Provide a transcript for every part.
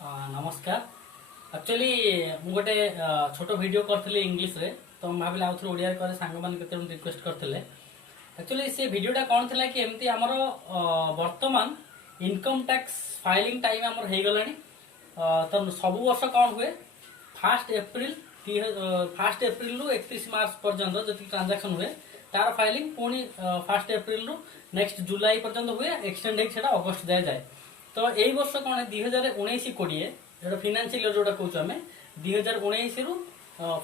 नमस्कार। एक्चुअली मु गोटे छोट वीडियो करथले इंग्लिश रे, तो हम भाबिला आउथर ओडिया करे सांग मान केते रिक्वेस्ट करथले। एक्चुअली से वीडियोटा कोन थिला कि एमती हमर वर्तमान इनकम टैक्स फाइलिंग टाइम हमर हे गलानी। तो सब वर्ष कोन हुए 1 अप्रैल रु 31 मार्च पर्यंत जति ट्रांजैक्शन हुए तार फाइलिंग पुनी 1 अप्रैल रु नेक्स्ट जुलाई पर्यंत हुए, एक्सटेंड हे सेटा अगस्त जाय जाय। तो यही वर्ष कौन 2019-20 जो फाइनेंशियल ईयर जोटा कहूँ आम 2019 रु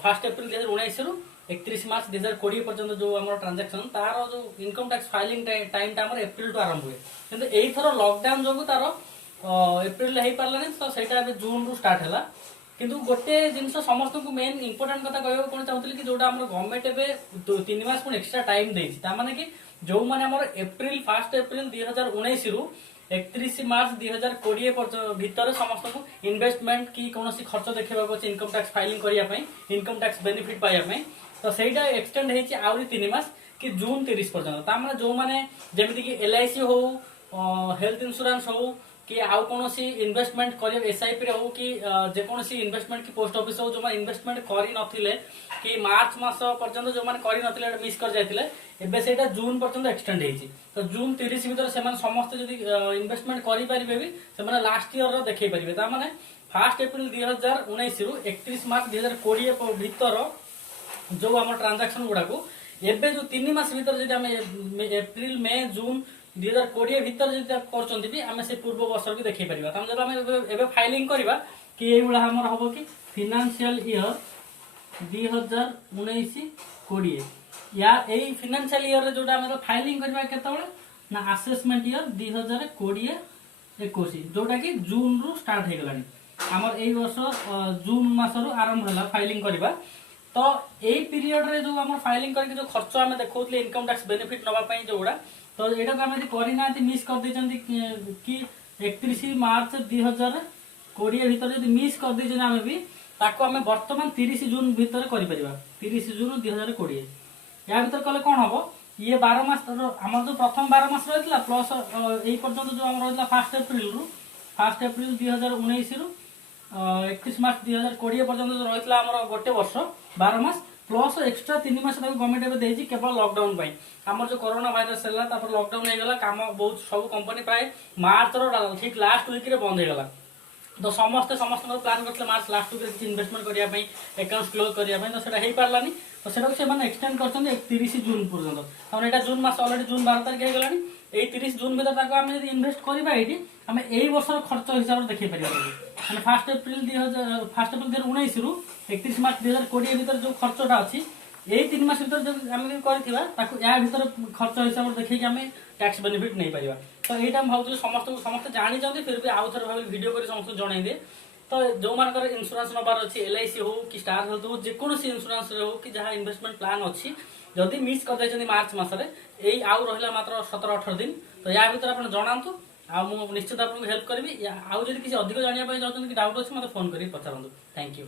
1 अप्रैल 2019 रु 31 मार्च 2020 पर्यंत जो आम ट्रांजैक्शन तार जो इनकम टैक्स फाइलिंग टाइम टा एप्रिल टू आरंभ हुए, किंतु एई थरो लॉकडाउन जो तार एप्रिल हे पारलानी, तो सेटा अबे जून रु स्टार्ट हैला। किंतु गोटे जिनस समस्त को मेन इंपोर्टेंट कथा कहबो कोन चाहतली कि जोटा हमर गवर्नमेंट एबे 3 मास पुन एक्स्ट्रा टाइम देछि, ता माने कि जो माने हमर एप्रिल 1 अप्रैल 2019 रु 31 मार्च 2020 भितर समस्त को इन्वेस्टमेंट की कौन खर्च देखा इनकम टैक्स फाइलिंग करने इनकम टैक्स बेनिफिट पाइबा, तो सहीटा एक्सटेंड होती आहरी 3 मास कि जून 30 पर्यटन। जो मैंने जमीक LIC हो, हेल्थ इंश्योरेंस हो कि आउ कौन इन्वेस्टमेंट कर SIP हो कि जेकोसी इन्वेस्टमेंट की पोस्ट ऑफिस हो, जो इन्वेस्टमेंट कर नथिले कि मार्च मास पर्यंत जो मैंने कर नथिले मिस कर जाइतिले, एबे सेटा जून पर्यंत एक्सटेंड होइछि। तो जून 30 भीतर से समस्त जदि इन्वेस्टमेंट करि परिबे भी से लास्ट ईयर रो देखै परिबे। ता माने 1 अप्रैल 2019 रु 31 मार्च 2020 भीतर जो हम ट्रांजैक्शन गुडा को एबे जो 3 मास भीतर जदि हम एप्रिल मई जून 2020 भीतर जदि करचंती भी हमें से पूर्व वर्ष भी देखै परिबा। त जब हम एबे फाइलिंग करबा कि एगुला हमर हबो कि फाइनेंशियल ईयर 2019-20 या एई फाइनेंशियल ईयर रे जोटा हम फाइलिंग करबा केतबळे ना असेसमेंट ईयर 2020-21 जोटा कि जून रु स्टार्ट हे गलानी। हमर एई वर्ष जून मास रु आरंभ होला फाइलिंग करबा। तो एई पीरियड रे जो हम फाइलिंग करके जो खर्च हम देखौतले इनकम टैक्स बेनिफिट नबा पई जोडा, तो एटा को हम करि नाथि मिस कर दैचंती कि 31 मार्च 2020 भीतर जदि मिस कर दैचन हम भी ताको हम वर्तमान 30 जून भीतर करि परिबा। 30 जून 2020 या भीतर कले कोन हबो, ये 12 मास हमर जो प्रथम 12 मास रहइतला प्लस एई पर्यंत जो हम रहइतला 1 अप्रैल 2019 रु 31 मार्च 2020 पर्यंत जो रहइतला हमर गोटे वर्ष 12 मास प्लस एक्स्ट्रा 3 मास तक गवर्नमेंट एबे देछि केवल लॉकडाउन पई। हमर जो कोरोना वायरस हैला तापर लॉकडाउन हे गला, काम बहुत सब कंपनी प्राय मार्च रो ठीक लास्ट वीक रे बंद हे गला। तो समस्त प्लान करते मार्च लास्ट वीक रे इन्वेस्टमेंट करिया पई अकाउंट क्लोज करिया पई, तो सेटा हे पारलानी। तो सेटा से माने एक्सटेंड करछन 30 जून पर्यंत। तो एटा जून मास ऑलरेडी जून 12 तारिख हे गलानी। ए 30 जून भीतर ताको हम यदि इन्वेस्ट करबा एठी हम एई वर्षर खर्च हिसाब रे देखै परिया। माने 1 अप्रैल 2019 रु 31 मार्च 2020 भीतर जो खर्चटा अछि एई 3 मास भीतर जो हम करथिबा ताको या भीतर खर्च हिसाब रे देखै कि हम टैक्स बेनिफिट नै परिबा। तो एटा हम भावछु समस्त जानि जंदी, फिर भी आउ थर भाबे वीडियो करी समस्त जणाई दे। तो जो मानकर इंश्योरेंस नबार अछि LIC हो कि स्टार हेल्थ हो, जेकोसी इंश्योरेंस रे हो कि जहा इन्वेस्टमेंट प्लान अछि, जदि मिस कर दैछन मार्च मास रे एई आउ रहिला मात्र 17-18 दिन, तो या भीतर आपण जणांतु आ मु निश्चित आपन हेल्प करबी। या आउ जदि किसी अधिक जानिया पय चाहछन कि डाउट अछि मते फोन करी पचारंतु। Thank you.